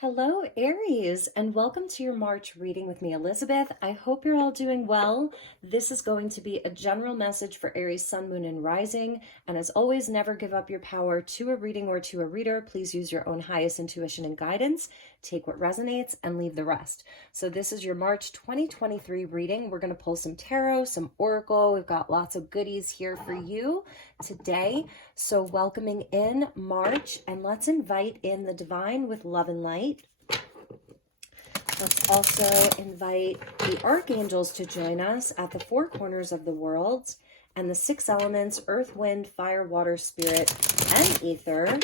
Hello, Aries, and welcome to your March reading with me, Elizabeth. I hope you're all doing well. This is going to be a general message for Aries, Sun, Moon, and Rising. And as always, never give up your power to a reading or to a reader. Please use your own highest intuition and guidance. Take what resonates and leave the rest. So this is your March 2023 reading. We're going to pull some tarot, some oracle. We've got lots of goodies here for you today. So welcoming in March, and let's invite in the divine with love and light. Let's also invite the archangels to join us at the four corners of the world and the six elements: earth, wind, fire, water, spirit, and ether.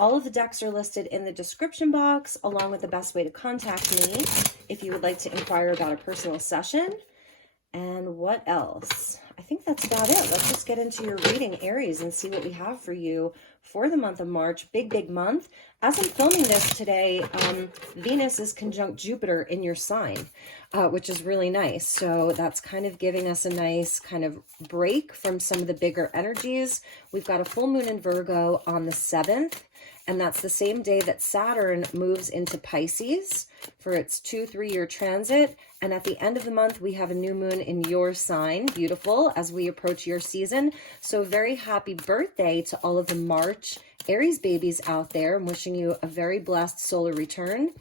All of the decks are listed in the description box, along with the best way to contact me if you would like to inquire about a personal session. And what else? I think that's about it. Let's just get into your reading, Aries, and see what we have for you for the month of March. Big month. As I'm filming this today, Venus is conjunct Jupiter in your sign, which is really nice. So that's kind of giving us a nice kind of break from some of the bigger energies. We've got a full moon in Virgo on the 7th. And that's the same day that Saturn moves into Pisces for its 2-3-year transit. And at the end of the month, we have a new moon in your sign. Beautiful as we approach your season. So very happy birthday to all of the March Aries babies out there. I'm wishing you a very blessed solar return.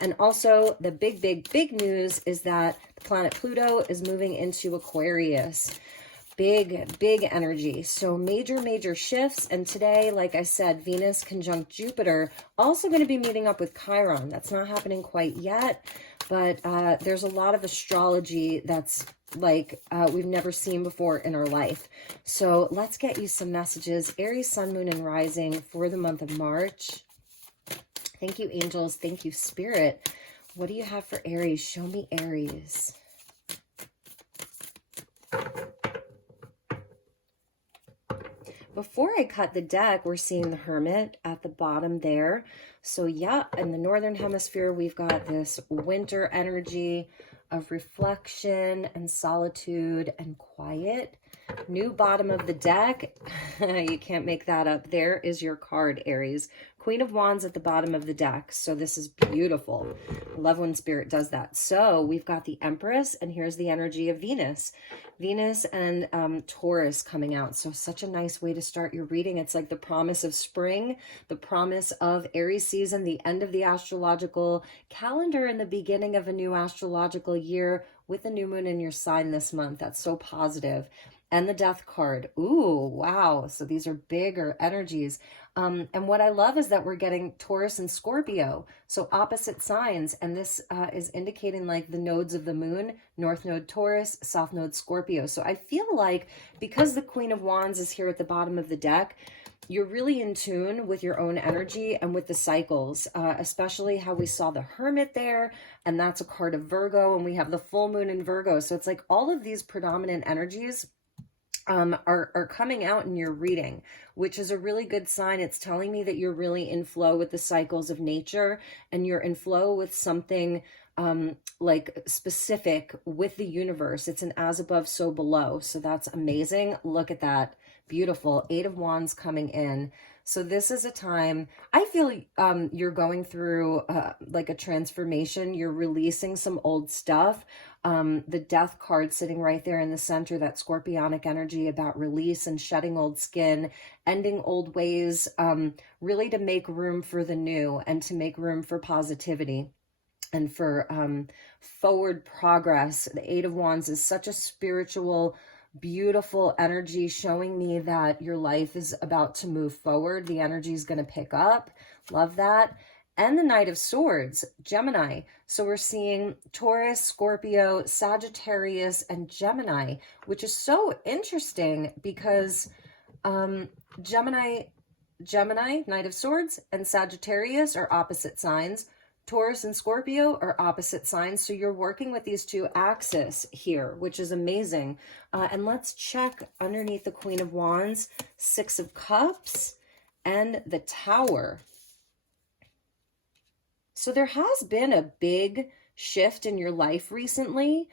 And also the big news is that the planet Pluto is moving into Aquarius. Big energy. So major shifts. And today, like I said, Venus conjunct Jupiter, also going to be meeting up with Chiron. That's not happening quite yet, but there's a lot of astrology that's like we've never seen before in our life. So let's get you some messages. Aries, Sun, Moon, and Rising for the month of March. Thank you, angels. Thank you, Spirit. What do you have for Aries? Show me Aries. Before I cut the deck, we're seeing the Hermit at the bottom there. So yeah, in the Northern Hemisphere, we've got this winter energy of reflection and solitude and quiet. New bottom of the deck. You can't make that up. There is your card, Aries. Queen of Wands at the bottom of the deck. So this is beautiful. I love when Spirit does that. So we've got the Empress, and here's the energy of Venus. Venus and Taurus coming out. So such a nice way to start your reading. It's like the promise of spring, the promise of Aries season, the end of the astrological calendar, and the beginning of a new astrological year with the new moon in your sign this month. That's so positive. And the Death card. Ooh, wow. So these are bigger energies. And what I love is that we're getting Taurus and Scorpio. So opposite signs. And this is indicating like the nodes of the moon, North Node Taurus, South Node Scorpio. So I feel like because the Queen of Wands is here at the bottom of the deck, you're really in tune with your own energy and with the cycles, especially how we saw the Hermit there. And that's a card of Virgo. And we have the full moon in Virgo. So it's like all of these predominant energies are coming out in your reading, which is a really good sign. It's telling me that you're really in flow with the cycles of nature, and you're in flow with something like specific with the universe. It's an as above, so below. So that's amazing. Look at that. Beautiful. 8 of Wands coming in. So this is a time, I feel you're going through like a transformation. You're releasing some old stuff. The Death card sitting right there in the center, that scorpionic energy about release and shedding old skin, ending old ways, really to make room for the new and to make room for positivity and for forward progress. The 8 of Wands is such a spiritual, beautiful energy, showing me that your life is about to move forward. The energy is going to pick up. Love that. And the Knight of Swords, Gemini. So we're seeing Taurus, Scorpio, Sagittarius, and Gemini, which is so interesting because Gemini, Knight of Swords, and Sagittarius are opposite signs. Taurus and Scorpio are opposite signs. So you're working with these two axes here, which is amazing. And let's check underneath the Queen of Wands, 6 of Cups, and the Tower. So there has been a big shift in your life recently.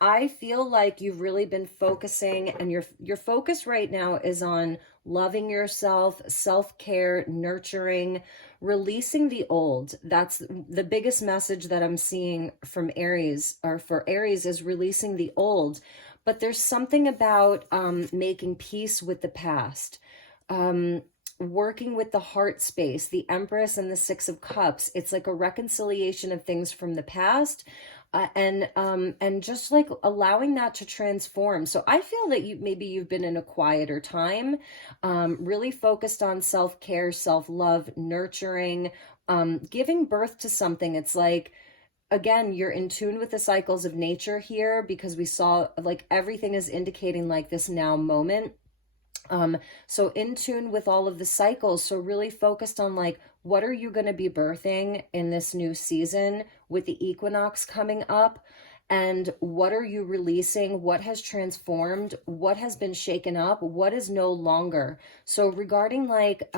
I feel like you've really been focusing, and your focus right now is on loving yourself, self-care, nurturing, releasing the old. That's the biggest message that I'm seeing from Aries, or for Aries, is releasing the old. But there's something about making peace with the past. Working with the heart space, the Empress and the Six of Cups. It's like a reconciliation of things from the past, and just like allowing that to transform. So I feel that you've been in a quieter time, really focused on self-care, self-love, nurturing, giving birth to something. It's like, again, you're in tune with the cycles of nature here, because we saw like everything is indicating like this now moment. So in tune with all of the cycles. So really focused on like, what are you going to be birthing in this new season with the equinox coming up? And what are you releasing? What has transformed? What has been shaken up? What is no longer? So regarding like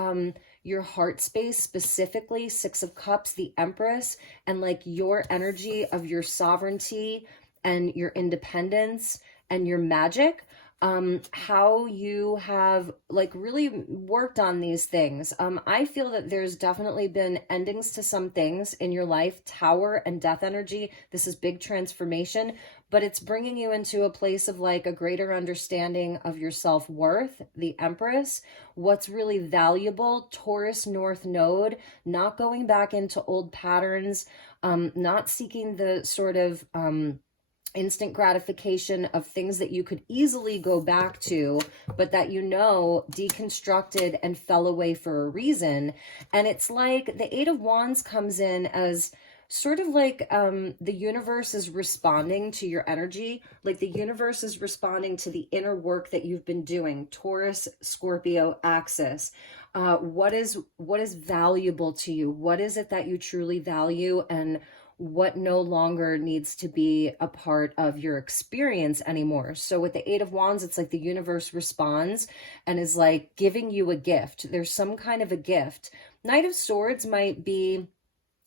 your heart space, specifically Six of Cups, the Empress, and like your energy of your sovereignty and your independence and your magic, how you have like really worked on these things. I feel that there's definitely been endings to some things in your life. Tower and death energy, this is big transformation, but it's bringing you into a place of like a greater understanding of your self-worth, the Empress, what's really valuable. Taurus North Node, not going back into old patterns, not seeking the sort of instant gratification of things that you could easily go back to, but that deconstructed and fell away for a reason. And it's like the Eight of Wands comes in as sort of like the universe is responding to your energy, like the universe is responding to the inner work that you've been doing. Taurus, Scorpio axis. What is valuable to you? What is it that you truly value, and what no longer needs to be a part of your experience anymore? So with the Eight of Wands, it's like the universe responds and is like giving you a gift. There's some kind of a gift. Knight of Swords might be,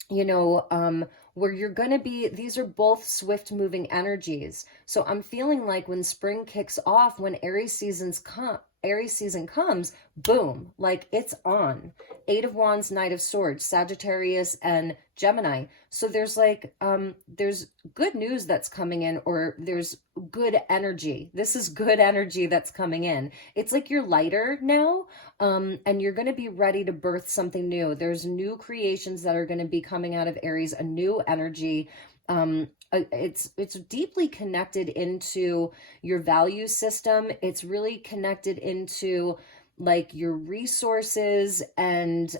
where you're going to be, these are both swift moving energies. So I'm feeling like when spring kicks off, when Aries season comes, boom, like it's on. Eight of Wands, Knight of Swords, Sagittarius and Gemini. So there's like, there's good news that's coming in, or there's good energy. This is good energy that's coming in. It's like you're lighter now, and you're going to be ready to birth something new. There's new creations that are going to be coming out of Aries, a new energy. It's deeply connected into your value system. It's really connected into like your resources, and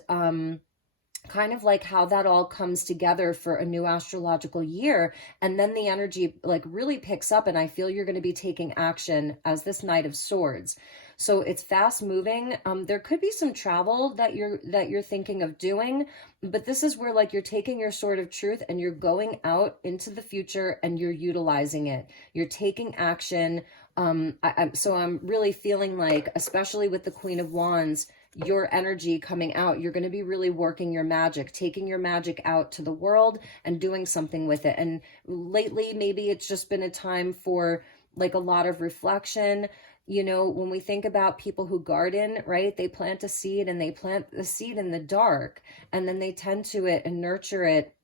kind of like how that all comes together for a new astrological year. And then the energy like really picks up, and I feel you're going to be taking action as this Knight of Swords. So it's fast moving. There could be some travel that you're thinking of doing, but this is where like you're taking your sword of truth and you're going out into the future and you're utilizing it. You're taking action. So I'm really feeling like, especially with the Queen of Wands, your energy coming out, you're going to be really working your magic, taking your magic out to the world and doing something with it. And lately, maybe it's just been a time for like a lot of reflection. When we think about people who garden, right, they plant a seed and they plant the seed in the dark, and then they tend to it and nurture it,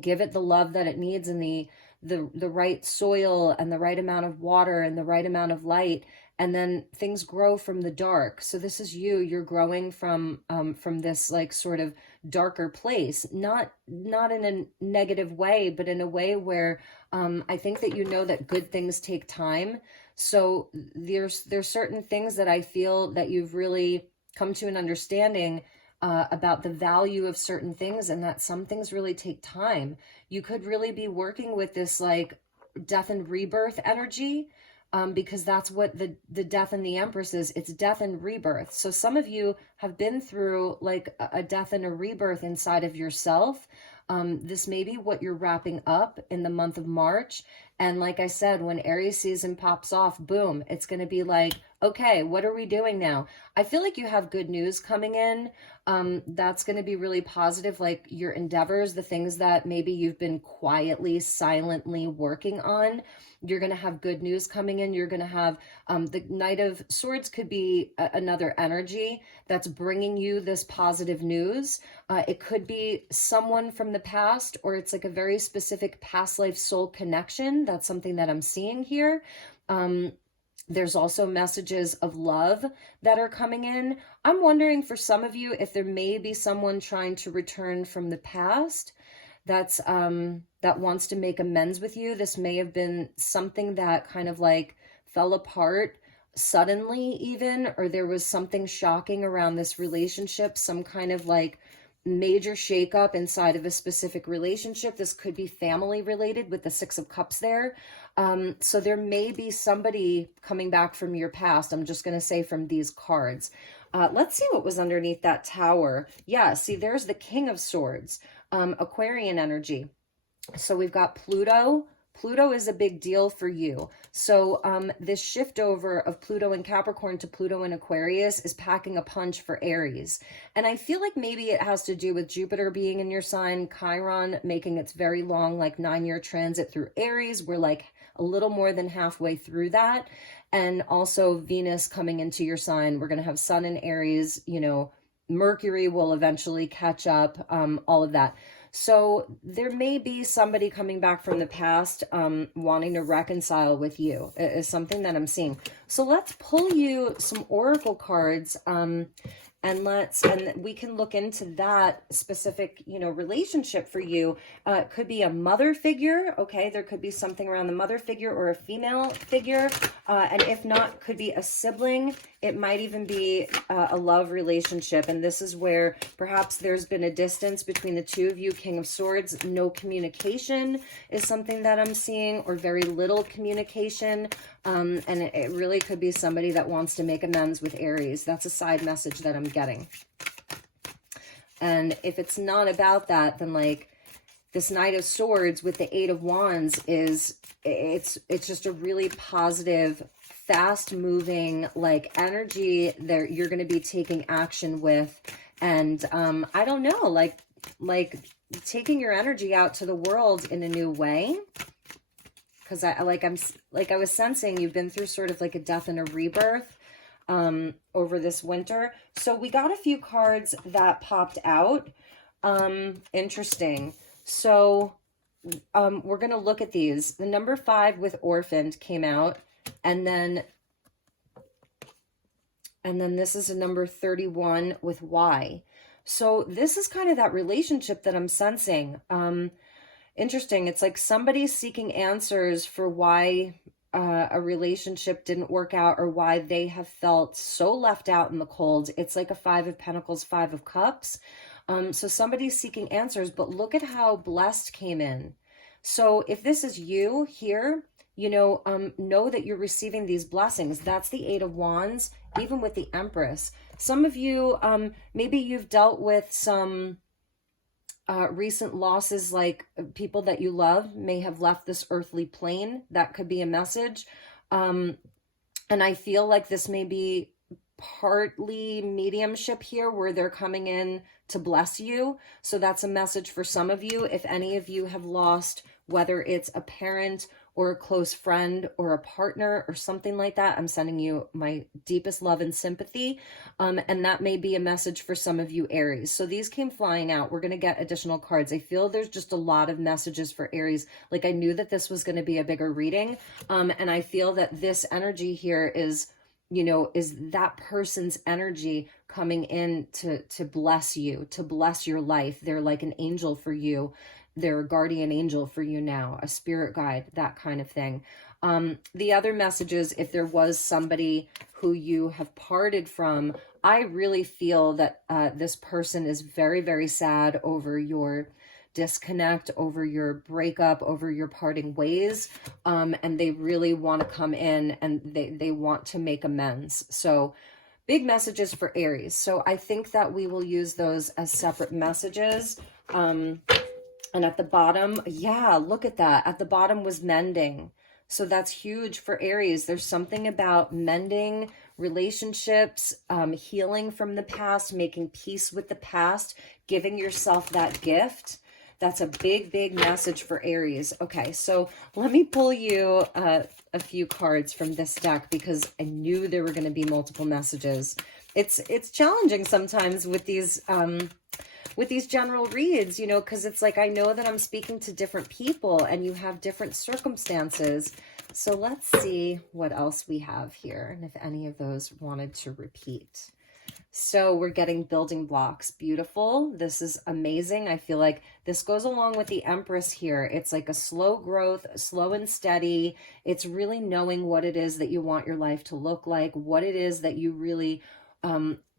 give it the love that it needs, and the right soil and the right amount of water and the right amount of light, and then things grow from the dark. So this is you're growing from this like sort of darker place, not in a negative way, but in a way where I think that that good things take time. So there's certain things that I feel that you've really come to an understanding about the value of certain things, and that some things really take time. You could really be working with this like death and rebirth energy, because that's what the death and the Empress is. It's death and rebirth. So some of you have been through like a death and a rebirth inside of yourself. This may be what you're wrapping up in the month of March. And like I said, when Aries season pops off, boom, it's going to be like, okay, what are we doing now? I feel like you have good news coming in. That's going to be really positive, like your endeavors, the things that maybe you've been quietly, silently working on. You're going to have good news coming in. You're going to have the Knight of Swords could be another energy that's bringing you this positive news. It could be someone from the past, or it's like a very specific past life soul connection. That's something that I'm seeing here. There's also messages of love that are coming in. I'm wondering for some of you if there may be someone trying to return from the past that's that wants to make amends with you. This may have been something that kind of like fell apart suddenly even, or there was something shocking around this relationship, some kind of like major shakeup inside of a specific relationship. This could be family related with the Six of Cups there. So there may be somebody coming back from your past. I'm just going to say from these cards. Let's see what was underneath that Tower. Yeah, see, there's the King of Swords, Aquarian energy. So we've got Pluto. Pluto is a big deal for you. So this shift over of Pluto in Capricorn to Pluto in Aquarius is packing a punch for Aries. And I feel like maybe it has to do with Jupiter being in your sign, Chiron making its very long, like 9-year transit through Aries. We're like a little more than halfway through that. And also Venus coming into your sign. We're going to have Sun in Aries, you know, Mercury will eventually catch up, all of that. So there may be somebody coming back from the past wanting to reconcile with you is something that I'm seeing. So let's pull you some oracle cards and we can look into that specific, you know, relationship for you. It could be a mother figure. Okay. There could be something around the mother figure or a female figure. And if not, could be a sibling. It might even be a love relationship. And this is where perhaps there's been a distance between the two of you. King of Swords, no communication is something that I'm seeing, or very little communication. And it really could be somebody that wants to make amends with Aries. That's a side message that I'm getting. And if it's not about that, then like this Knight of Swords with the Eight of Wands is, it's just a really positive, fast moving like energy that you're going to be taking action with. And I don't know, like taking your energy out to the world in a new way. Because I was sensing you've been through sort of like a death and a rebirth over this winter. So we got a few cards that popped out. Interesting. So we're going to look at these. The number 5 with Orphaned came out. And then this is a number 31 with Y. So this is kind of that relationship that I'm sensing. Interesting. It's like somebody's seeking answers for why a relationship didn't work out, or why they have felt so left out in the cold. It's like a 5 of Pentacles, 5 of Cups. So somebody's seeking answers, but look at how blessed came in. So if this is you here, you know that you're receiving these blessings. That's the 8 of Wands, even with the Empress. Some of you, maybe you've dealt with some recent losses, like people that you love may have left this earthly plane. That could be a message. And I feel like this may be partly mediumship here, where they're coming in to bless you. So that's a message for some of you. If any of you have lost, whether it's a parent or a close friend or a partner or something like that, I'm sending you my deepest love and sympathy. And that may be a message for some of you Aries. So these came flying out. We're going to get additional cards. I feel there's just a lot of messages for Aries. Like I knew that this was going to be a bigger reading. And I feel that this energy here is, you know, is that person's energy coming in to bless you, to bless your life. They're like an angel for you. They're a guardian angel for you now, a spirit guide, that kind of thing. The other messages, if there was somebody who you have parted from, I really feel that this person is very, very sad over your disconnect, over your breakup, over your parting ways. And they really want to come in and they want to make amends. So big messages for Aries. So I think that we will use those as separate messages. And at the bottom, yeah, look at that. At the bottom was mending. So that's huge for Aries. There's something about mending relationships, healing from the past, making peace with the past, giving yourself that gift. That's a big, big message for Aries. Okay, so let me pull you a few cards from this deck because I knew there were going to be multiple messages. It's challenging sometimes with these general reads, you know, because it's like I know that I'm speaking to different people and you have different circumstances. So let's see what else we have here and if any of those wanted to repeat. So we're getting building blocks. Beautiful. This is amazing. I feel like this goes along with the Empress here. It's like a slow growth, slow and steady. It's really knowing what it is that you want your life to look like, what it is that you really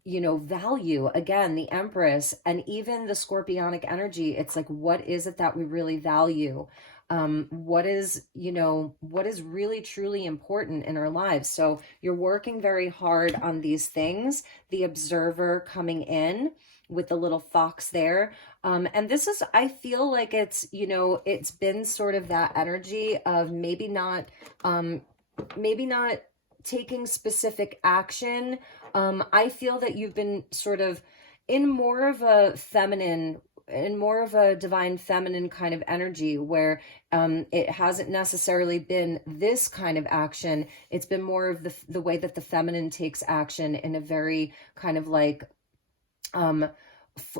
you know, value. Again, the Empress and even the Scorpionic energy. It's like, what is it that we really value? What is, you know, what is really truly important in our lives? So you're working very hard on these things. The Observer coming in with the little fox there. And this is, I feel like it's, you know, it's been sort of that energy of maybe not taking specific action. I feel that you've been sort of in more of a feminine, in more of a divine feminine kind of energy where it hasn't necessarily been this kind of action. It's been more of the way that the feminine takes action in a very kind of like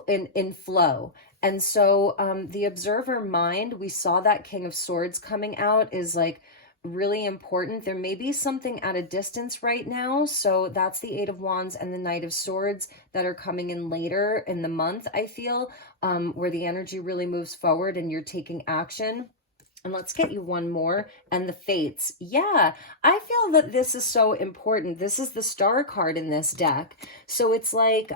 in flow. And so the Observer mind, we saw that King of Swords coming out is like really important. There may be something at a distance right now. So that's the Eight of Wands and the Knight of Swords that are coming in later in the month, I feel, where the energy really moves forward and you're taking action. And let's get you one more. And the Fates. Yeah, I feel that this is so important. This is the Star card in this deck. So it's like,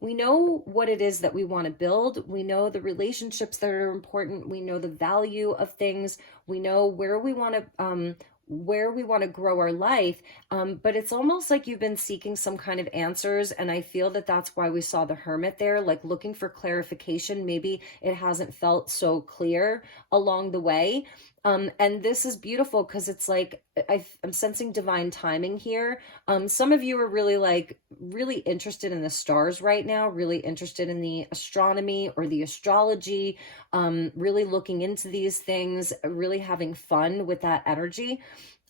we know what it is that we want to build. We know the relationships that are important. We know the value of things. We know where we want to grow our life. But it's almost like you've been seeking some kind of answers. And I feel that that's why we saw the Hermit there, like looking for clarification. Maybe it hasn't felt so clear along the way. And this is beautiful because it's like, I'm sensing divine timing here. Some of you are really interested in the stars right now, really interested in the astronomy or the astrology, really looking into these things, really having fun with that energy.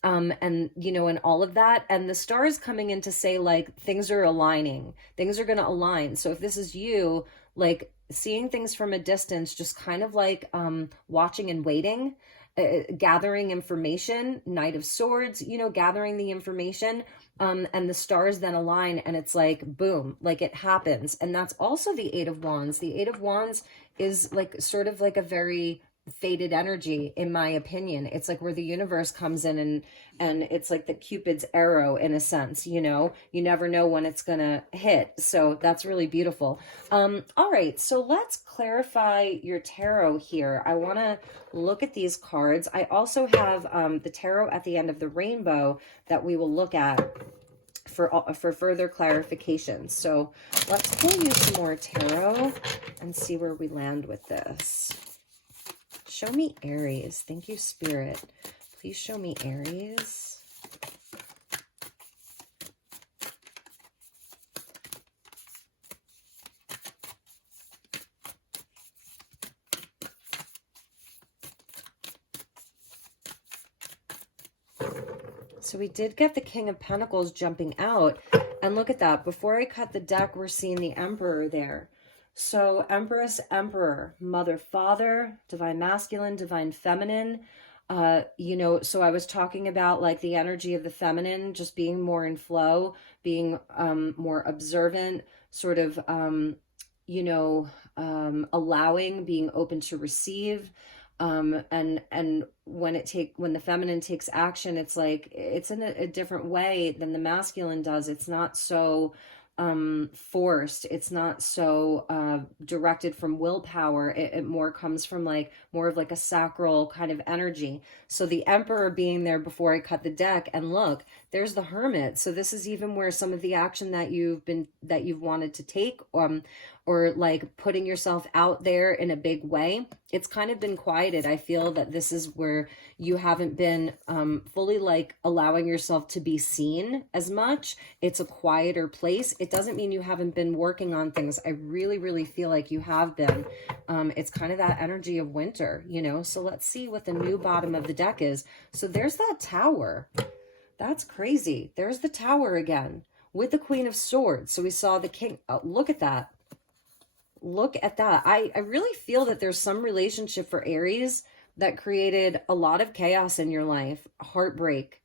And you know, and all of that, and the stars coming in to say like things are aligning, things are going to align. So if this is you, like seeing things from a distance, just kind of like watching and waiting, gathering information, Knight of Swords, you know, gathering the information, and the stars then align and it's like boom, like it happens. And that's also the Eight of Wands. The Eight of Wands is like sort of like a very fated energy, in my opinion. It's like where the universe comes in and it's like the Cupid's arrow in a sense, you know, you never know when it's gonna hit. So that's really beautiful. All right, so let's clarify your tarot here. I want to look at these cards. I also have the tarot at the end of the rainbow that we will look at for further clarification. So let's pull you some more tarot and see where we land with this. Show me Aries. Thank you, Spirit. Please show me Aries. So we did get the King of Pentacles jumping out. And look at that. Before I cut the deck, we're seeing the Emperor there. So Empress, Emperor, Mother, Father, Divine Masculine, Divine Feminine. You know, so I was talking about like the energy of the feminine, just being more in flow, being more observant, sort of, you know, allowing, being open to receive. And when the feminine takes action, it's like, it's in a different way than the masculine does. It's not so, forced. It's not so directed from willpower. It more comes from like more of like a sacral kind of energy. So the Emperor being there before I cut the deck, and look, there's the Hermit. So this is even where some of the action that you've wanted to take, or like putting yourself out there in a big way, it's kind of been quieted. I feel that this is where you haven't been fully like allowing yourself to be seen as much. It's a quieter place. It doesn't mean you haven't been working on things. I really, really feel like you have been. It's kind of that energy of winter, you know? So let's see what the new bottom of the deck is. So there's that Tower. That's crazy. There's the Tower again with the Queen of Swords. So we saw the King. Oh, look at that. Look at that. I really feel that there's some relationship for Aries that created a lot of chaos in your life, heartbreak,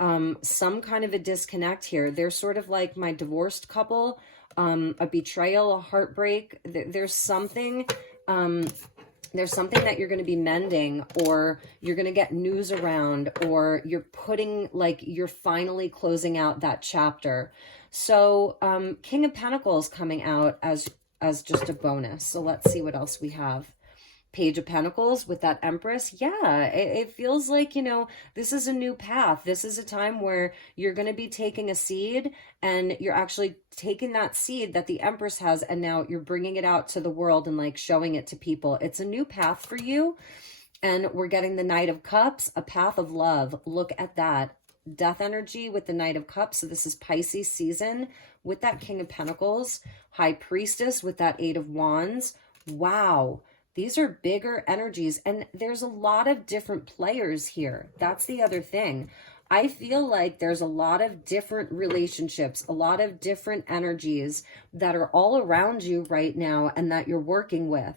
some kind of a disconnect here. They're sort of like my divorced couple, a betrayal, a heartbreak. There's something that you're going to be mending, or you're going to get news around, or you're finally closing out that chapter. So King of Pentacles coming out as just a bonus. So let's see what else we have. Page of Pentacles with that Empress. Yeah, it feels like, you know, this is a new path. This is a time where you're going to be taking a seed, and you're actually taking that seed that the Empress has, and now you're bringing it out to the world and like showing it to people. It's a new path for you. And we're getting the Knight of Cups, a path of love. Look at that. Death energy with the Knight of Cups. So this is Pisces season with that King of Pentacles. High Priestess with that Eight of Wands. Wow. These are bigger energies, and there's a lot of different players here. That's the other thing. I feel like there's a lot of different relationships, a lot of different energies that are all around you right now and that you're working with.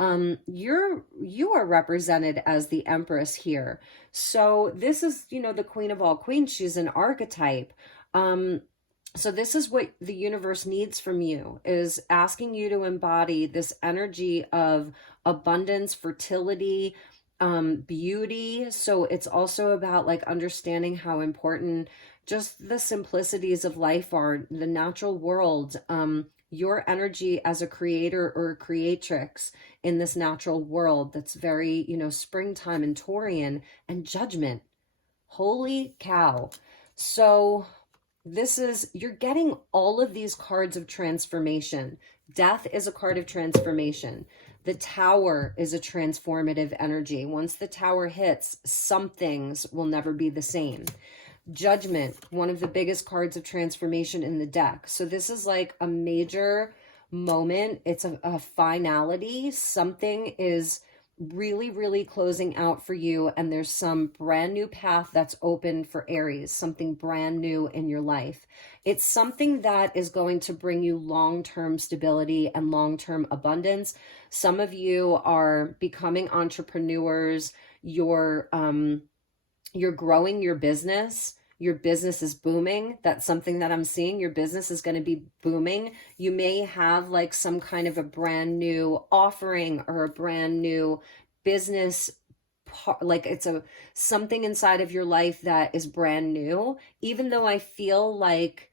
You are represented as the Empress here. So this is, you know, the Queen of all queens. She's an archetype. So this is what the universe needs from you, is asking you to embody this energy of abundance, fertility, beauty. So it's also about like understanding how important just the simplicities of life are, the natural world, your energy as a creator or a creatrix in this natural world that's very, you know, springtime and Taurian, and judgment. Holy cow. So you're getting all of these cards of transformation. Death is a card of transformation. The Tower is a transformative energy. Once the Tower hits, some things will never be the same. Judgment, one of the biggest cards of transformation in the deck. So this is like a major moment. It's a finality. Something is really, really closing out for you, and there's some brand new path that's open for Aries, something brand new in your life. It's something that is going to bring you long-term stability and long-term abundance. Some of you are becoming entrepreneurs. You're growing your business. Your business is booming. That's something that I'm seeing. Your business is going to be booming. You may have like some kind of a brand new offering or a brand new business, like it's something inside of your life that is brand new. Even though I feel like,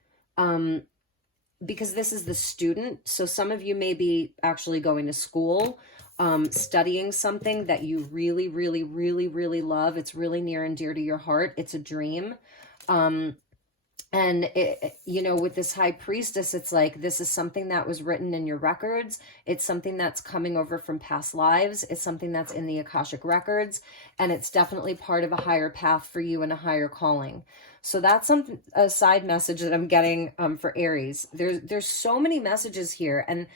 because this is the student, so some of you may be actually going to school, studying something that you really, really, really, really love. It's really near and dear to your heart. It's a dream. And you know, with this High Priestess, it's like, this is something that was written in your records. It's something that's coming over from past lives. It's something that's in the Akashic records, and it's definitely part of a higher path for you and a higher calling. So that's a side message that I'm getting, for Aries. There's so many messages here, and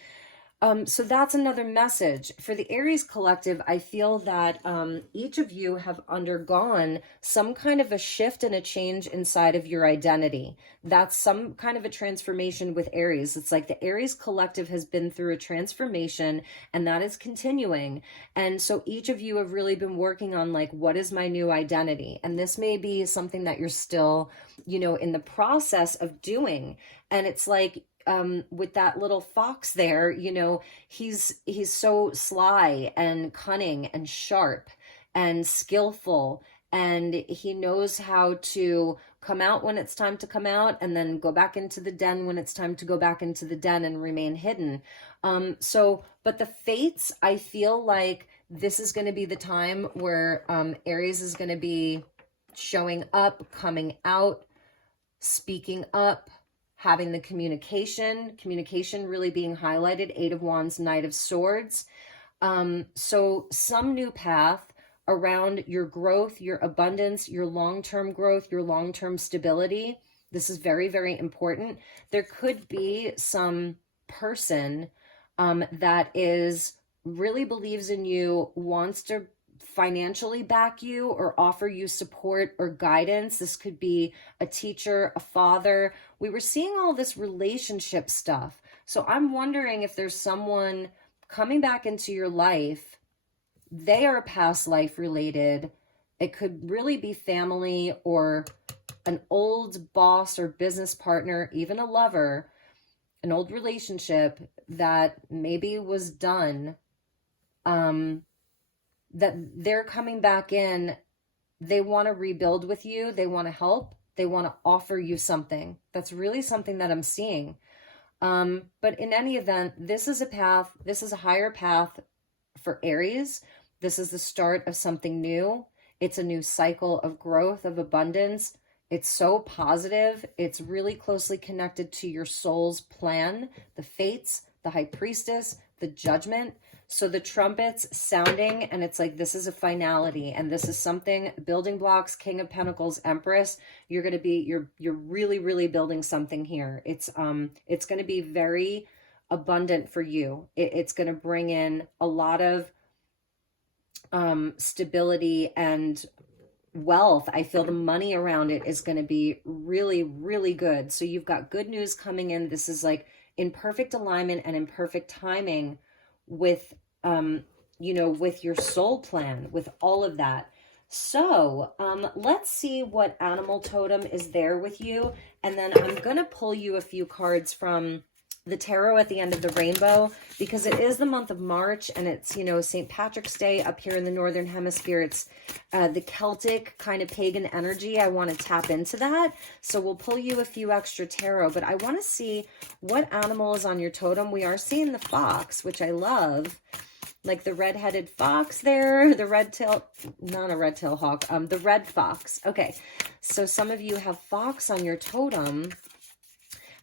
so that's another message. For the Aries collective, I feel that each of you have undergone some kind of a shift and a change inside of your identity. That's some kind of a transformation with Aries. It's like the Aries collective has been through a transformation, and that is continuing. And so each of you have really been working on like, what is my new identity? And this may be something that you're still, you know, in the process of doing. And it's like, with that little fox there, you know, he's so sly and cunning and sharp and skillful and he knows how to come out when it's time to come out and then go back into the den when it's time to go back into the den and remain hidden. But the fates, I feel like this is going to be the time where Aries is going to be showing up, coming out, speaking up, having the communication really being highlighted. 8 of Wands, Knight of Swords. So some new path around your growth, your abundance, your long-term growth, your long-term stability. This is very, very important. There could be some person that is really believes in you, wants to financially back you or offer you support or guidance. This could be a teacher, a father. We were seeing all this relationship stuff. So I'm wondering if there's someone coming back into your life. They are past life related. It could really be family or an old boss or business partner, even a lover, an old relationship that maybe was done, that they're coming back in. They want to rebuild with you. They want to help. They want to offer you something. That's really something that I'm seeing. But in any event, this is a path. This is a higher path for Aries. This is the start of something new. It's a new cycle of growth, of abundance. It's so positive. It's really closely connected to your soul's plan, the fates, the high priestess, the judgment. So the trumpets sounding, and it's like, this is a finality, and this is something, building blocks, King of Pentacles, Empress. You're going to be, you're really, really building something here. It's going to be very abundant for you. It's going to bring in a lot of stability and wealth. I feel the money around it is going to be really, really good. So you've got good news coming in. This is like in perfect alignment and in perfect timing with, with your soul plan, with all of that. So let's see what animal totem is there with you. And then I'm going to pull you a few cards from the tarot at the end of the rainbow, because it is the month of March and it's, St. Patrick's Day up here in the Northern Hemisphere. It's the Celtic kind of pagan energy. I want to tap into that. So we'll pull you a few extra tarot, but I want to see what animal is on your totem. We are seeing the fox, which I love. Like the red-headed fox there, the red-tail, not a red-tail hawk, the red fox. Okay, so some of you have fox on your totem.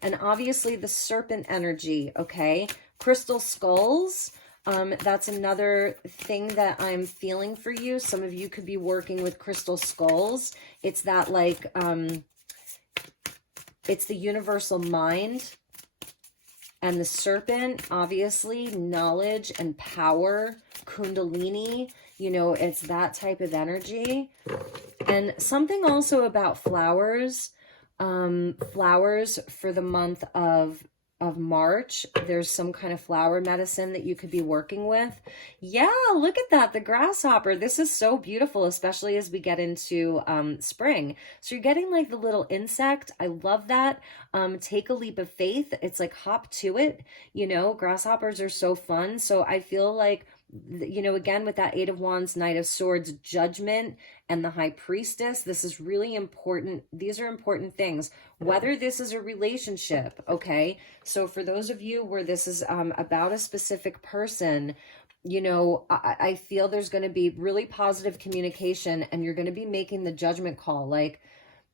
And obviously the serpent energy, okay? Crystal skulls, that's another thing that I'm feeling for you. Some of you could be working with crystal skulls. It's that like, it's the universal mind. And the serpent, obviously, knowledge and power, kundalini, it's that type of energy. And something also about flowers. Flowers for the month of March. There's some kind of flower medicine that you could be working with. Yeah, look at that, the grasshopper. This is so beautiful, especially as we get into spring. So you're getting like the little insect. I love that. Take a leap of faith. It's like hop to it. Grasshoppers are so fun. So I feel like, again, with that 8 of Wands, Knight of Swords, judgment, and the high priestess, this is really important. These are important things, whether this is a relationship. Okay. So for those of you where this is about a specific person, I feel there's going to be really positive communication, and you're going to be making the judgment call. Like,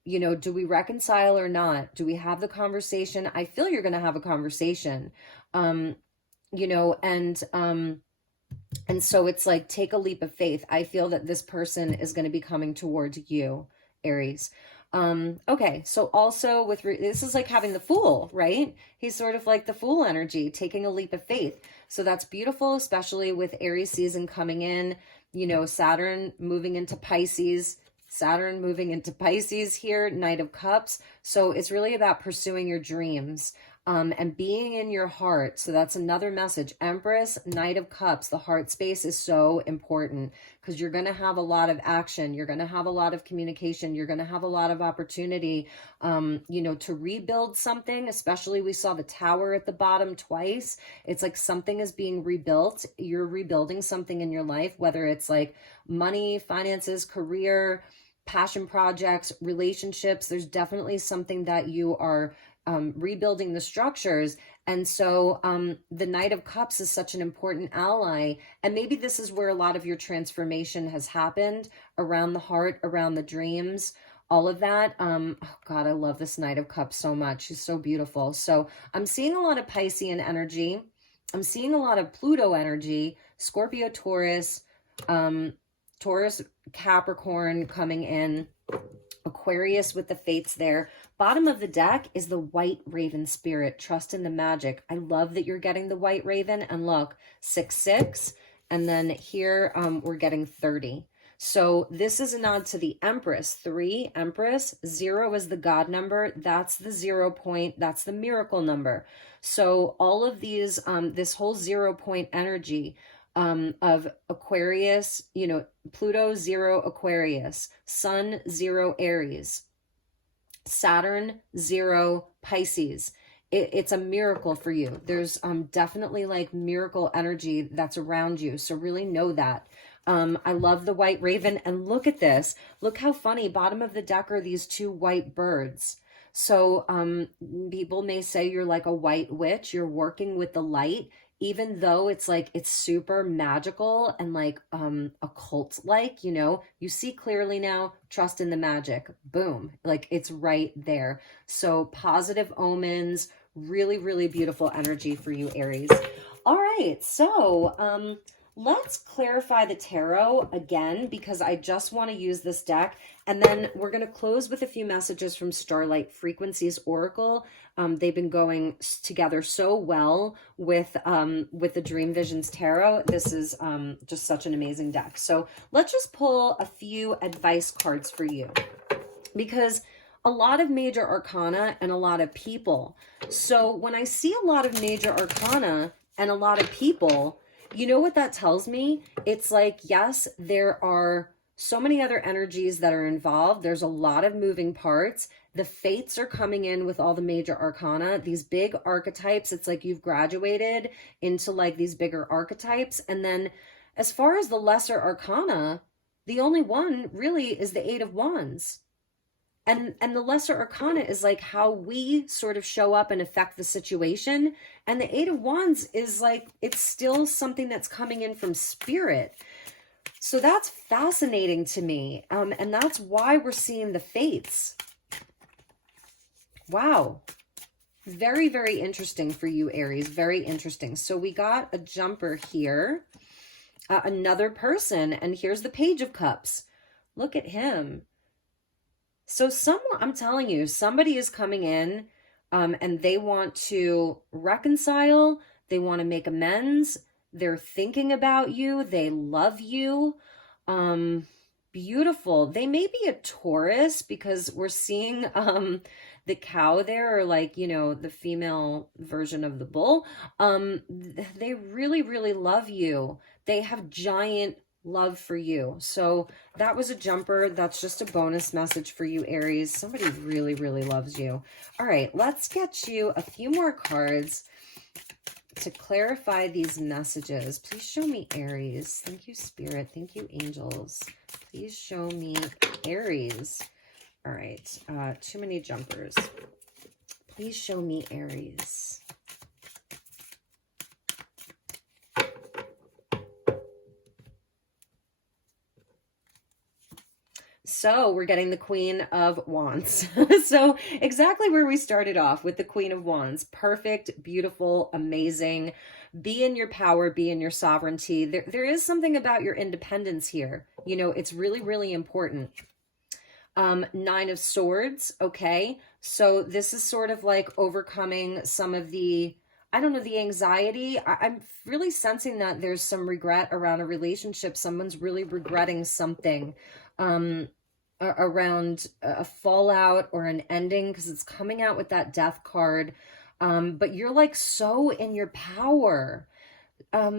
do we reconcile or not? Do we have the conversation? I feel you're going to have a conversation, and so it's like, take a leap of faith. I feel that this person is going to be coming towards you, Aries. Okay, so also with, this is like having the Fool, right? He's sort of like the Fool energy, taking a leap of faith. So that's beautiful, especially with Aries season coming in, Saturn moving into Pisces. Saturn moving into Pisces here, Knight of Cups. So it's really about pursuing your dreams. and being in your heart. So that's another message. Empress, Knight of Cups, the heart space is so important because you're going to have a lot of action. You're going to have a lot of communication. You're going to have a lot of opportunity, you know, to rebuild something. Especially we saw the tower at the bottom twice. It's like something is being rebuilt. You're rebuilding something in your life, whether it's like money, finances, career, passion projects, relationships. There's definitely something that you are rebuilding the structures. And so the Knight of Cups is such an important ally. And maybe this is where a lot of your transformation has happened, around the heart, around the dreams, all of that. Oh God, I love this Knight of Cups so much. She's so beautiful. So I'm seeing a lot of Piscean energy. I'm seeing a lot of Pluto energy, Scorpio, Taurus, Taurus, Capricorn coming in, Aquarius with the fates there. Bottom of the deck is the White Raven spirit. Trust in the magic. I love that you're getting the White Raven. And look, 6-6. And then here we're getting 30. So this is a nod to the Empress. 3, Empress. 0 is the God number. That's the 0 point. That's the miracle number. So all of these, this whole 0 point energy of Aquarius, you know, Pluto 0 Aquarius, Sun 0 Aries, Saturn 0 Pisces. It's a miracle for you. There's definitely like miracle energy that's around you. So really know that. I love the White Raven. And look at this. Look how funny. Bottom of the deck are these 2 white birds. So people may say you're like a white witch. You're working with the light, even though it's like, it's super magical and like occult like, you know, you see clearly now. Trust in the magic. Boom. Like it's right there. So positive omens, really, really beautiful energy for you, Aries. All right. So let's clarify the tarot again, because I just want to use this deck. And then we're going to close with a few messages from Starlight Frequencies Oracle. They've been going together so well with the Dream Visions Tarot. This is just such an amazing deck. So let's just pull a few advice cards for you, because a lot of major arcana and a lot of people. So when I see a lot of major arcana and a lot of people, you know what that tells me? It's like, yes, there are so many other energies that are involved. There's a lot of moving parts. The fates are coming in with all the major arcana, these big archetypes. It's like you've graduated into like these bigger archetypes. And then as far as the lesser arcana, the only one really is the 8 of Wands. And the lesser arcana is like how we sort of show up and affect the situation. And the 8 of Wands is like, it's still something that's coming in from spirit. So that's fascinating to me. And that's why we're seeing the fates. Wow. Very, very interesting for you, Aries. Very interesting. So we got a jumper here, another person, and here's the Page of Cups. Look at him. So someone, I'm telling you, somebody is coming in and they want to reconcile. They want to make amends. They're thinking about you. They love you. Beautiful. They may be a Taurus, because we're seeing the cow there, or like, you know, the female version of the bull. They really, really love you. They have giant love for you. So that was a jumper. That's just a bonus message for you, Aries. Somebody really, really loves you. All right, let's get you a few more cards to clarify these messages. Please show me Aries. Thank you, Spirit. Thank you, angels. Please show me Aries. All right, too many jumpers. Please show me Aries. So we're getting the Queen of Wands. So exactly where we started off with the Queen of Wands. Perfect, beautiful, amazing. Be in your power, be in your sovereignty. There is something about your independence here. You know, it's really, really important. 9 of Swords. Okay. So this is sort of like overcoming some of the, I don't know, the anxiety. I'm really sensing that there's some regret around a relationship. Someone's really regretting something around a fallout or an ending, because it's coming out with that Death card. but you're like so in your power.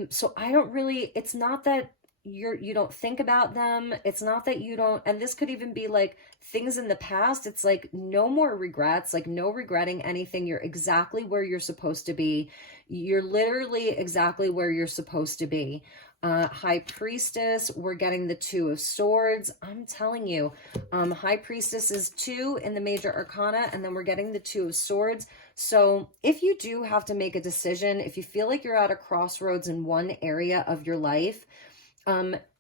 So I don't really, it's not that you don't think about them. It's not that you don't, and this could even be like things in the past. It's like no more regrets, like no regretting anything. You're exactly where you're supposed to be. You're literally exactly where you're supposed to be. High Priestess, we're getting the Two of Swords. I'm telling you, High Priestess is 2 in the major arcana, and then we're getting the Two of Swords. So if you do have to make a decision, if you feel like you're at a crossroads in one area of your life,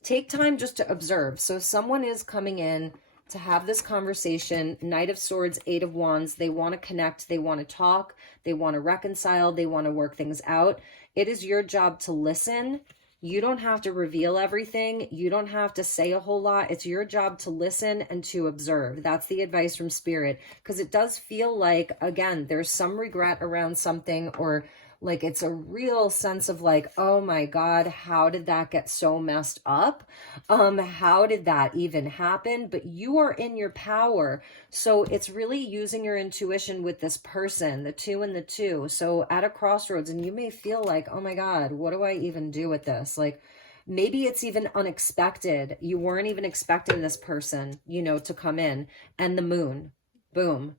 take time just to observe. So someone is coming in to have this conversation, Knight of Swords, Eight of Wands. They want to connect, they want to talk, they want to reconcile, they want to work things out. It is your job to listen. You don't have to reveal everything. You don't have to say a whole lot. It's your job to listen and to observe. That's the advice from Spirit, because it does feel like, again, there's some regret around something, or like it's a real sense of like, oh my God, how did that get so messed up? How did that even happen? But you are in your power. So it's really using your intuition with this person, the 2 and the 2. So at a crossroads, and you may feel like, oh my God, what do I even do with this? Like, maybe it's even unexpected. You weren't even expecting this person, you know, to come in. And the moon, boom.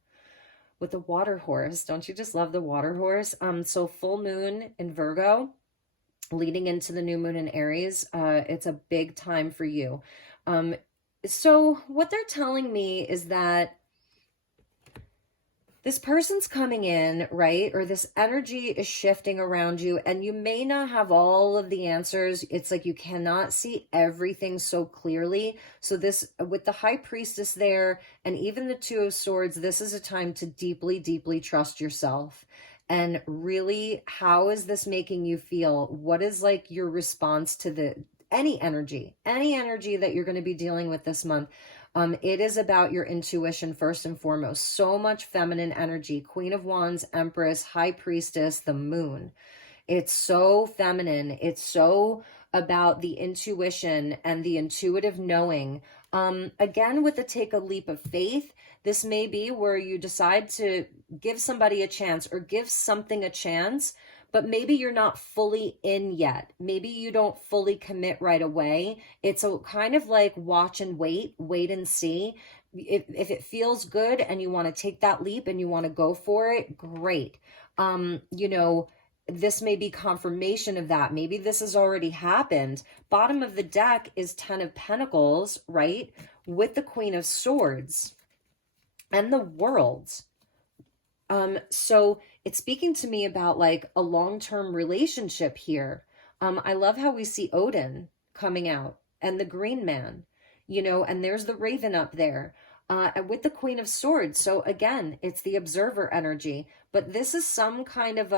With the water horse, don't you just love the water horse? So full moon in Virgo, leading into the new moon in Aries, it's a big time for you. So what they're telling me is that this person's coming in, right? Or this energy is shifting around you, and you may not have all of the answers. It's like you cannot see everything so clearly. So this, with the High Priestess there, and even the Two of Swords, this is a time to deeply, deeply trust yourself. And really, how is this making you feel? What is like your response to any energy that you're going to be dealing with this month? It is about your intuition first and foremost. So much feminine energy. Queen of Wands, Empress, High Priestess, the moon. It's so feminine. It's so about the intuition and the intuitive knowing. Again, with the take a leap of faith, this may be where you decide to give somebody a chance or give something a chance, but maybe you're not fully in yet. Maybe you don't fully commit right away. It's a kind of like watch and wait and see. If it feels good and you want to take that leap and you want to go for it, great. You know, this may be confirmation of that. Maybe this has already happened. Bottom of the deck is 10 of Pentacles, right? With the Queen of Swords and the World. So it's speaking to me about like a long-term relationship here. I love how we see Odin coming out and the Green Man, you know, and there's the Raven up there, and with the Queen of Swords. So again, it's the observer energy, but this is some kind of,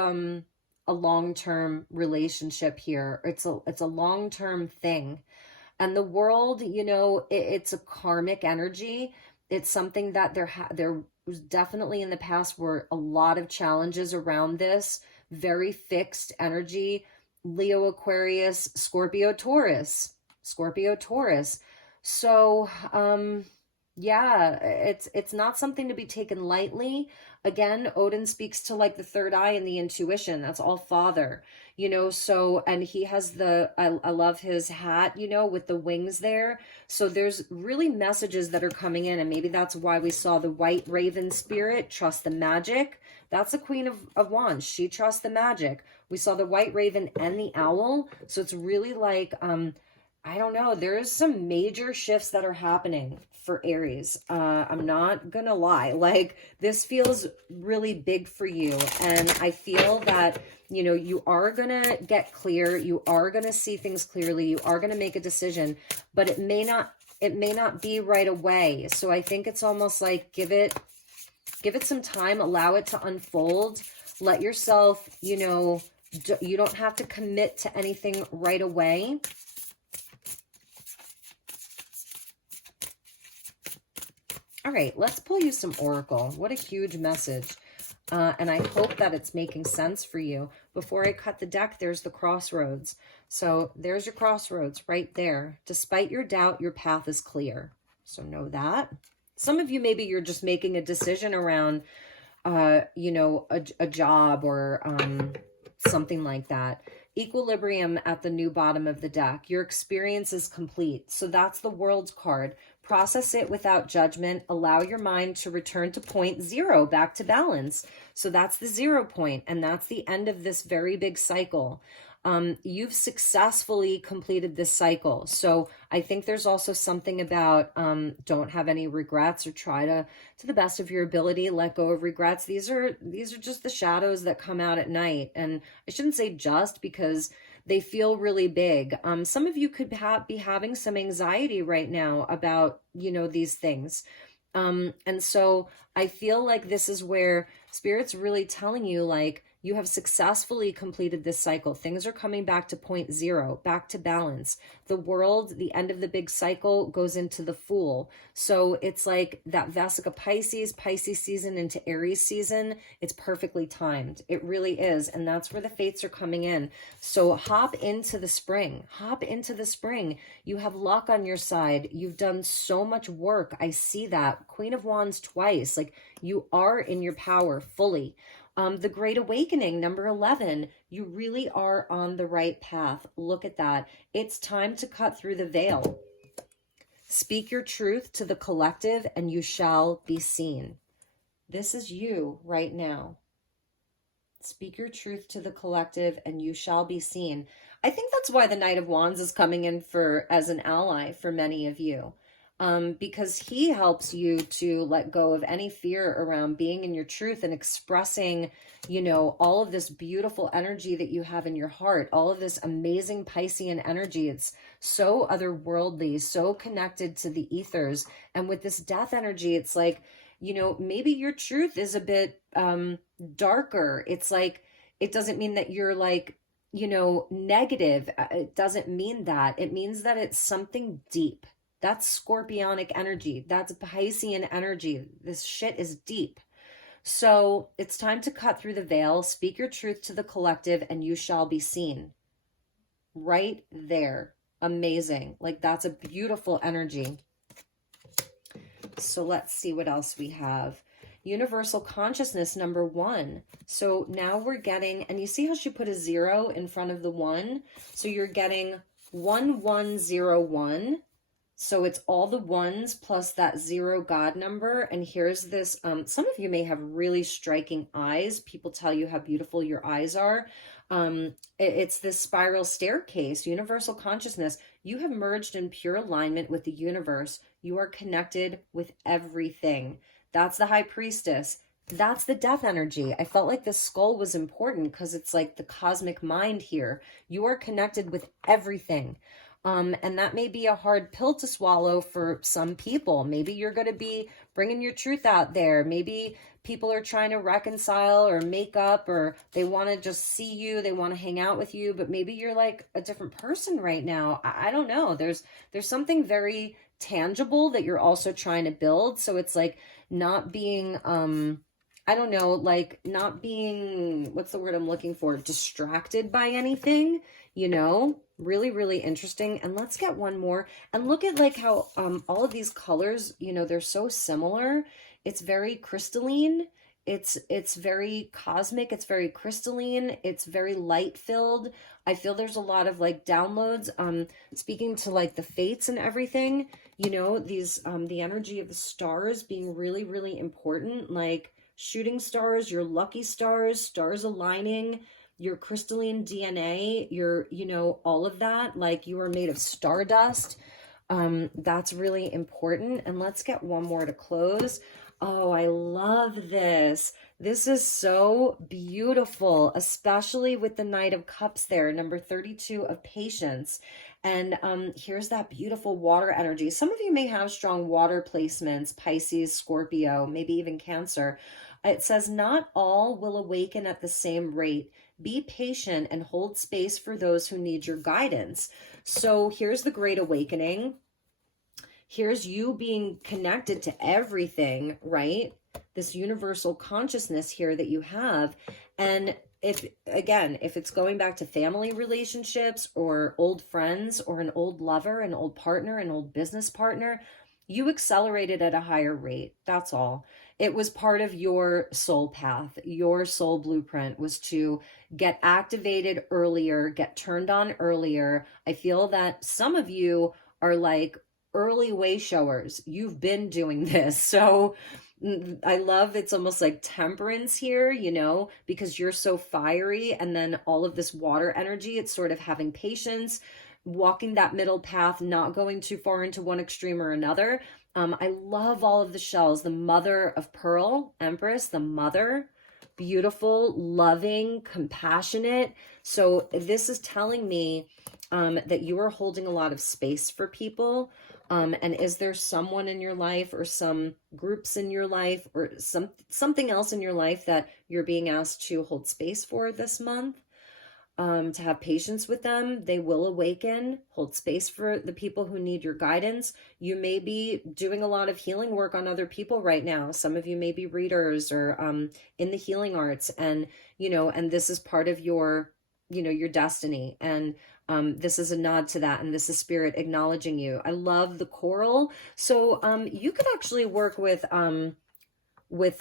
a long-term relationship here. It's a long-term thing. And the World, you know, it's a karmic energy. It's something that there was definitely in the past were a lot of challenges around this. Very fixed energy. Leo, Aquarius, Scorpio, Taurus. So, yeah, it's not something to be taken lightly. Again, Odin speaks to like the third eye and the intuition. That's all father, you know, so, and he has I love his hat, you know, with the wings there. So there's really messages that are coming in, and maybe that's why we saw the white raven spirit, trust the magic. That's the Queen of Wands. She trusts the magic. We saw the white raven and the owl. So it's really like, I don't know, there's some major shifts that are happening for Aries. I'm not gonna lie, like this feels really big for you. And I feel that, you know, you are gonna get clear. You are gonna see things clearly. You are gonna make a decision, but it may not be right away. So I think it's almost like give it some time, allow it to unfold. Let yourself, you know, you don't have to commit to anything right away. All right, let's pull you some Oracle. What a huge message. And I hope that it's making sense for you. Before I cut the deck, there's the crossroads. So there's your crossroads right there. Despite your doubt, your path is clear. So know that. Some of you, maybe you're just making a decision around you know, a job or something like that. Equilibrium at the new bottom of the deck. Your experience is complete. So that's the World card. Process it without judgment. Allow your mind to return to point zero, back to balance. So that's the 0 point, and that's the end of this very big cycle. You've successfully completed this cycle. So I think there's also something about don't have any regrets, or try to the best of your ability, let go of regrets. These are just the shadows that come out at night. And I shouldn't say just, because they feel really big. Some of you could be having some anxiety right now about, you know, these things. And so I feel like this is where Spirit's really telling you, like, you have successfully completed this cycle. Things are coming back to point zero, back to balance. The World, the end of the big cycle, goes into the Fool. So it's like that Vesica Pisces season into Aries season. It's perfectly timed. It really is. And that's where the fates are coming in. So hop into the spring. Hop into the spring. You have luck on your side. You've done so much work. I see that. Queen of Wands twice. Like, you are in your power fully. The Great Awakening, number 11, you really are on the right path. Look at that. It's time to cut through the veil. Speak your truth to the collective and you shall be seen. This is you right now. Speak your truth to the collective and you shall be seen. I think that's why the Knight of Wands is coming in as an ally for many of you. Because he helps you to let go of any fear around being in your truth and expressing, you know, all of this beautiful energy that you have in your heart, all of this amazing Piscean energy. It's so otherworldly, so connected to the ethers. And with this death energy, it's like, you know, maybe your truth is a bit darker. It's like, it doesn't mean that you're like, you know, negative. It doesn't mean that. It means that it's something deep. That's scorpionic energy. That's Piscean energy. This shit is deep. So it's time to cut through the veil. Speak your truth to the collective and you shall be seen. Right there. Amazing. Like, that's a beautiful energy. So let's see what else we have. Universal consciousness, number 1. So now we're getting, and you see how she put a 0 in front of the 1? So you're getting 1101. So it's all the ones plus that 0 God number. And here's this, some of you may have really striking eyes. People tell you how beautiful your eyes are. It's this spiral staircase, universal consciousness. You have merged in pure alignment with the universe. You are connected with everything. That's the High Priestess. That's the death energy. I felt like the skull was important because it's like the cosmic mind here. You are connected with everything. And that may be a hard pill to swallow for some people. Maybe you're going to be bringing your truth out there. Maybe people are trying to reconcile or make up, or they want to just see you. They want to hang out with you, but maybe you're like a different person right now. I don't know. There's something very tangible that you're also trying to build. So it's like not being, I don't know, like not being, what's the word I'm looking for? Distracted by anything, you know? Really, really interesting. And let's get one more and look at like how all of these colors, you know, they're so similar. It's very crystalline. It's very cosmic. It's very crystalline. It's very light filled. I feel there's a lot of like downloads, speaking to like the fates and everything, you know, these, the energy of the stars being really, really important, like shooting stars, your lucky stars, stars aligning, your crystalline DNA, your, you know, all of that, like you are made of stardust. That's really important. And let's get one more to close. Oh, I love this. This is so beautiful, especially with the Knight of Cups there, number 32 of Patience. And here's that beautiful water energy. Some of you may have strong water placements, Pisces, Scorpio, maybe even Cancer. It says, not all will awaken at the same rate. Be patient and hold space for those who need your guidance. So here's the Great Awakening. Here's you being connected to everything, right? This universal consciousness here that you have. And if it's going back to family relationships or old friends or an old lover, an old partner, an old business partner, you accelerated at a higher rate. That's all. it was part of your soul path. Your soul blueprint was to get activated earlier, get turned on earlier. I feel that some of you are like early way showers. You've been doing this. So I love it's almost like temperance here, you know, because you're so fiery, and then all of this water energy, it's sort of having patience, walking that middle path, not going too far into one extreme or another. I love all of the shells. The mother of pearl, Empress, the mother, beautiful, loving, compassionate. So this is telling me that you are holding a lot of space for people. And is there someone in your life or some groups in your life or something else in your life that you're being asked to hold space for this month? To have patience with them. They will awaken. Hold space for the people who need your guidance. You may be doing a lot of healing work on other people right now. Some of you may be readers or in the healing arts, and you know, and this is part of your, you know, your destiny. And this is a nod to that, and this is spirit acknowledging you. I love the coral. So you could actually work with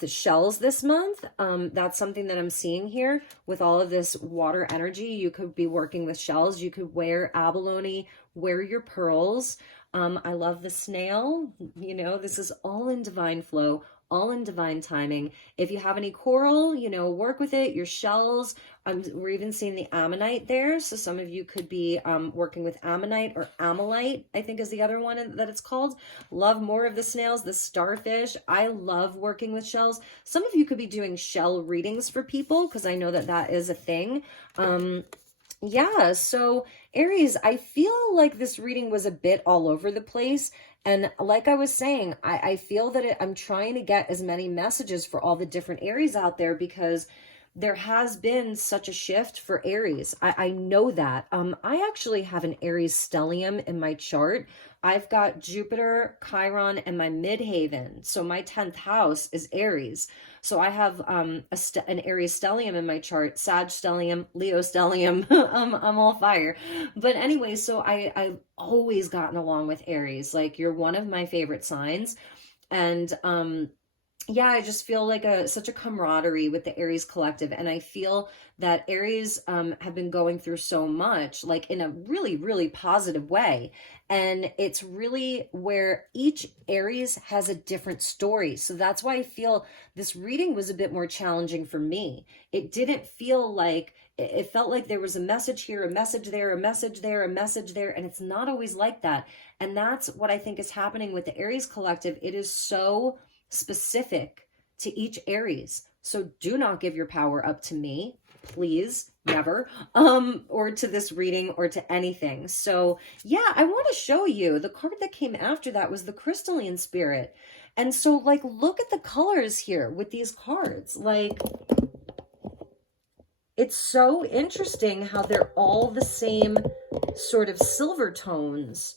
the shells this month. That's something that I'm seeing here with all of this water energy. You could be working with shells. You could wear abalone, wear your pearls. I love the snail. You know, this is all in divine flow, all in divine timing. If you have any coral, you know, work with it. Your shells. We're even seeing the ammonite there. So some of you could be working with ammonite or ammolite, I think is the other one that it's called. Love more of the snails, the starfish. I love working with shells. Some of you could be doing shell readings for people, because I know that that is a thing. Yeah, so Aries, I feel like this reading was a bit all over the place. And like I was saying, I feel that I'm trying to get as many messages for all the different Aries out there, because there has been such a shift for Aries. I know that. I actually have an Aries stellium in my chart. I've got Jupiter, Chiron, and my midhaven. So my 10th house is Aries. So I have an Aries stellium in my chart, Sag stellium, Leo stellium. I'm all fire. But anyway, so I've always gotten along with Aries. Like, you're one of my favorite signs. And yeah, I just feel like such a camaraderie with the Aries collective. And I feel that Aries have been going through so much, like in a really, really positive way. And it's really where each Aries has a different story. So that's why I feel this reading was a bit more challenging for me. It didn't feel like, it felt like there was a message here, a message there, a message there, a message there. And it's not always like that. And that's what I think is happening with the Aries collective. It is so specific to each Aries. So do not give your power up to me, please, never, or to this reading or to anything. So yeah, I want to show you the card that came after that was the crystalline spirit. And so like, look at the colors here with these cards. Like, it's so interesting how they're all the same sort of silver tones,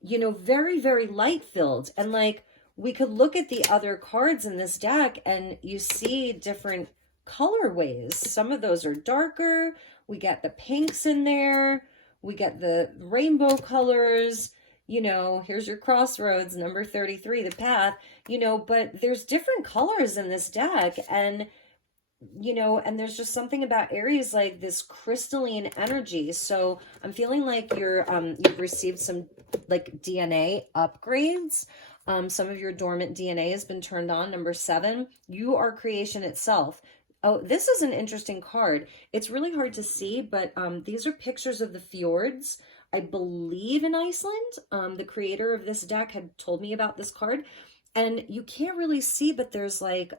you know, very, very light filled. And like, we could look at the other cards in this deck and you see different colorways. Some of those are darker. We get the pinks in there. We get the rainbow colors. You know, here's your crossroads, number 33, the path, you know, but there's different colors in this deck. And, you know, and there's just something about Aries, like this crystalline energy. So I'm feeling like you've received some like DNA upgrades. Some of your dormant DNA has been turned on. Number 7, you are creation itself. Oh, this is an interesting card. It's really hard to see, but these are pictures of the fjords, I believe in Iceland. The creator of this deck had told me about this card, and you can't really see, but there's like,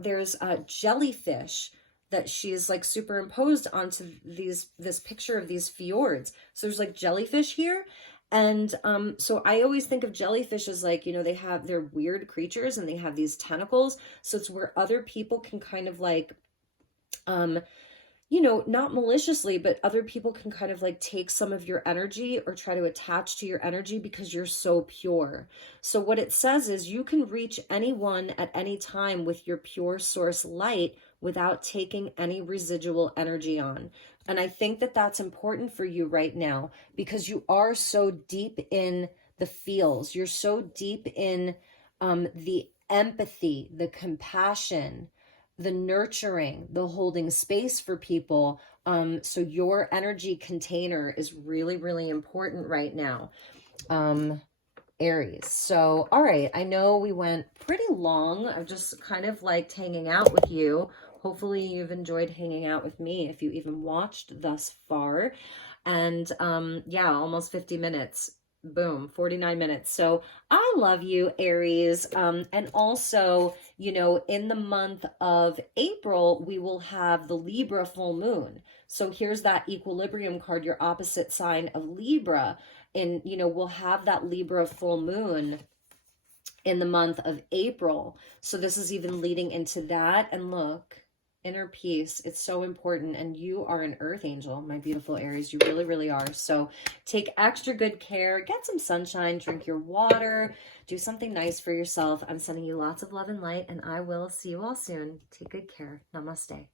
there's a jellyfish that she's like superimposed onto this picture of these fjords. So there's like jellyfish here. And so I always think of jellyfish as like, you know, they're weird creatures and they have these tentacles. So it's where other people can kind of like, you know, not maliciously, but other people can kind of like take some of your energy or try to attach to your energy because you're so pure. So what it says is you can reach anyone at any time with your pure source light without taking any residual energy on. And I think that that's important for you right now because you are so deep in the feels. You're so deep in the empathy, the compassion, the nurturing, the holding space for people. So your energy container is really, really important right now. Aries. So, all right, I know we went pretty long. I've just kind of liked hanging out with you. Hopefully you've enjoyed hanging out with me if you even watched thus far. And yeah, almost 50 minutes. Boom, 49 minutes. So I love you, Aries. And also, you know, in the month of April, we will have the Libra full moon. So here's that equilibrium card, your opposite sign of Libra. And, you know, we'll have that Libra full moon in the month of April. So this is even leading into that. And look, inner peace, it's so important. And you are an earth angel, my beautiful Aries. You really, really are. So take extra good care, get some sunshine, drink your water, do something nice for yourself. I'm sending you lots of love and light, and I will see you all soon. Take good care. Namaste.